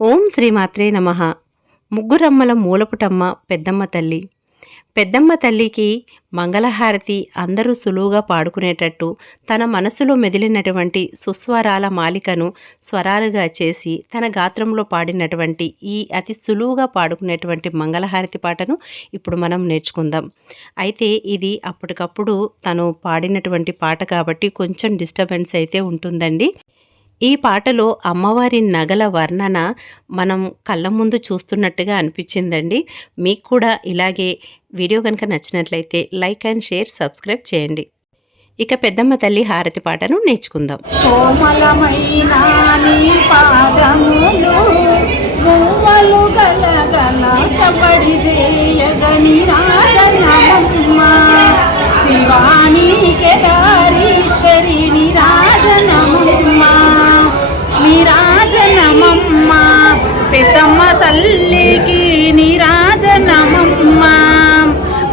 ఓం శ్రీమాత్రే నమ. ముగ్గురమ్మల మూలపుటమ్మ పెద్దమ్మ తల్లి. పెద్దమ్మ తల్లికి మంగళహారతి అందరూ సులువుగా పాడుకునేటట్టు తన మనసులో మెదిలినటువంటి సుస్వరాల మాలికను స్వరాలుగా చేసి తన గాత్రంలో పాడినటువంటి ఈ అతి సులువుగా పాడుకునేటువంటి మంగళహారతి పాటను ఇప్పుడు మనం నేర్చుకుందాం. అయితే ఇది అప్పటికప్పుడు తను పాడినటువంటి పాట కాబట్టి కొంచెం డిస్టర్బెన్స్ అయితే ఉంటుందండి. ఈ పాటలో అమ్మవారి నగల వర్ణన మనం కళ్ళ ముందు చూస్తున్నట్టుగా అనిపించిందండి. మీకు కూడా ఇలాగే వీడియో కనుక నచ్చినట్లయితే లైక్ అండ్ షేర్ సబ్స్క్రైబ్ చేయండి. ఇక పెద్దమ్మ తల్లి హారతి పాటను నేర్చుకుందాం. కోమలమైన తల్లికి నీరాజనమమ్మా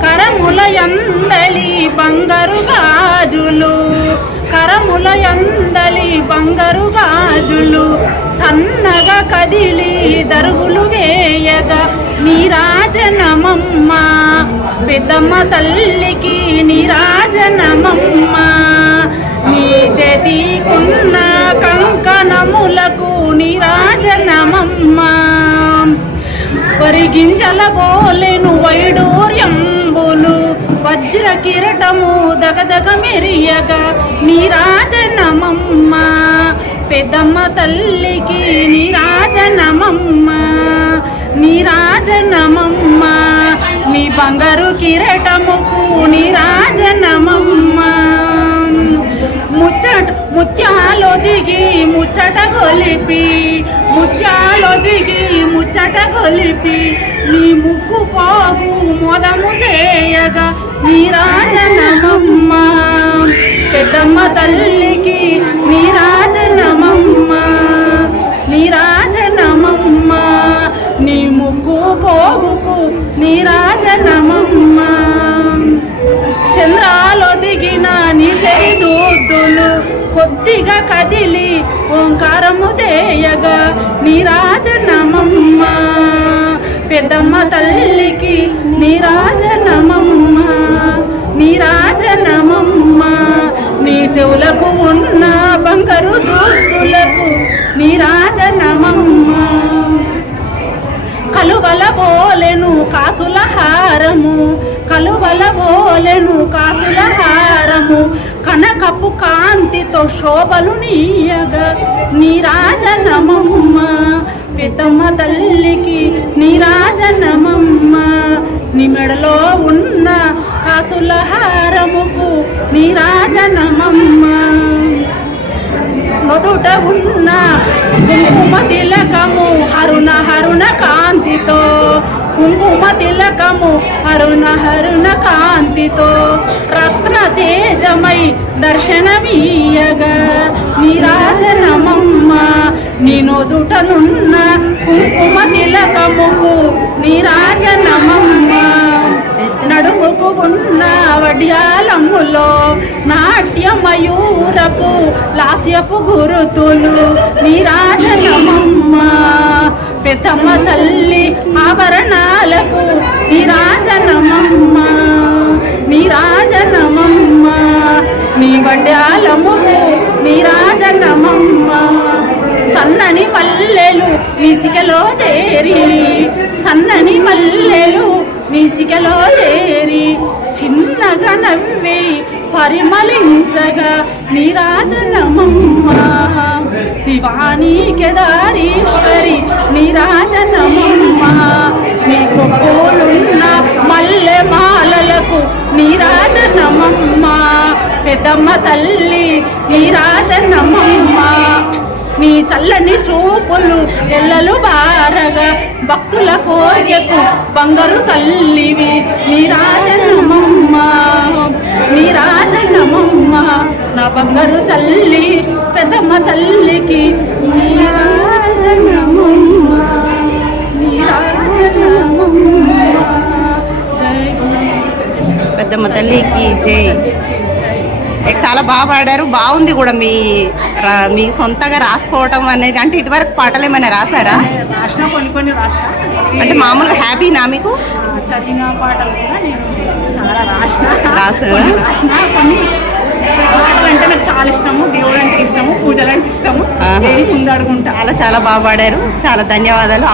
కరములయందలి బంగారు గాజులు కరములయందలి బంగారు గాజులు సన్నగా కదిలి దరుగులు వేయగా నీరాజనమమ్మ పెద్దమ్మ తల్లికి నీరాజనమమ్మ నీ చేతికున్న కంకణములకు వరి గింజల బోలెను వైడూర్యంబులు. వజ్ర కిరటము దగదగ మెరియగా నీరాజనమమ్మ. పెద్దమ్మ తల్లికి నీరాజనమమ్మ. నీరాజనమమ్మ. నీ బంగారు కిరటముకు నీరాజనమమ్మ. ముచ్చట ముత్యాలు దిగి ముచ్చటకు ముచ్చట గొలిపి నీ ముక్కు పోగు మోదము చేయగా నీరాజనమమ్మ పెద్దమ్మ తల్లికి నీరాజనమమ్మ నీరాజనమమ్మ నీ ముక్కు పోగుకు నీరాజనమమ్మ నీ కొద్దిగా కదిలి ఓంకారము చేయగా నీరాజనమమ్మ. పెద్దమ్మ తల్లికి నీరాజనమమ్మ. నీరాజనమమ్మ. నీ చెవులకు ఉన్న బంగారు దూతులకు నీరాజనమమ్మ. కలువల బోలెను కాసుల హారము. కలువల బోలెను కాసుల హారము. కనకపు కాంతితో శోభలు నీయగా నీరాజనమమ్మ. పితమ్మ తల్లికి నీరాజనమమ్మ. నీ మెడలో ఉన్న కాసుల హారముకు నీరాజనమమ్మ. మొదట ఉన్న కుంకుమ తిలకము హరుణ హరుణ కాంతితో కుంకుమ తిలకము అరుణ హరుణ కాంతితో రత్న తేజమై దర్శనమీయగా. నీరాజనమమ్మ నినొదుటనున్న కుంకుమ తిలకముకు నీరాజనమమ్మ. నడుముకు ఉన్న వడ్యాలములో నాట్యమయూరపు లాస్యపు గురుతులు నీరాజనమమ్మ. పెద్దమ్మ తల్లి మీ నీ మీ నీరాజనమమ్మ సన్నని మల్లెలు మీసికలో చేరి సన్నని మల్లెలు మీసికలో చేరి. చిన్నగా నవ్వి పరిమళించగా నిరాజనమమ్మ శివాని కేదారీశ్వరి నిరాజనమమ్మ నీ మీ చల్లని చూపులు ఎల్లలు బారగా. భక్తుల కోరికకు బంగారు తల్లివి. నీరాజనమమ్మ నీరాజనమమ్మ నా బంగారు తల్లి పెద్దమ్మ తల్లికి నీరాజనమమ్మ నీరాజనమమ్మ పెద్దమ్మ తల్లికి జై. చాలా బాగా పాడారు. బాగుంది కూడా మీ మీ సొంతంగా రాసుకోవటం అనేది. అంటే ఇదివరకు పాటలు ఏమైనా రాసారా కొన్ని కొన్ని రాస్తా. అంటే మామూలుగా హ్యాపీనా మీకు? చదివిన పాటలు కూడా నేను చాలా రాసిన. రాసిన కొన్ని పాటలు అంటే నాకు చాలా ఇష్టము. దేవుడు అంటే ఇష్టము పూజలు అంటే ఇష్టము. అడుగుంటా చాలా చాలా బాగా పాడారు. చాలా ధన్యవాదాలు.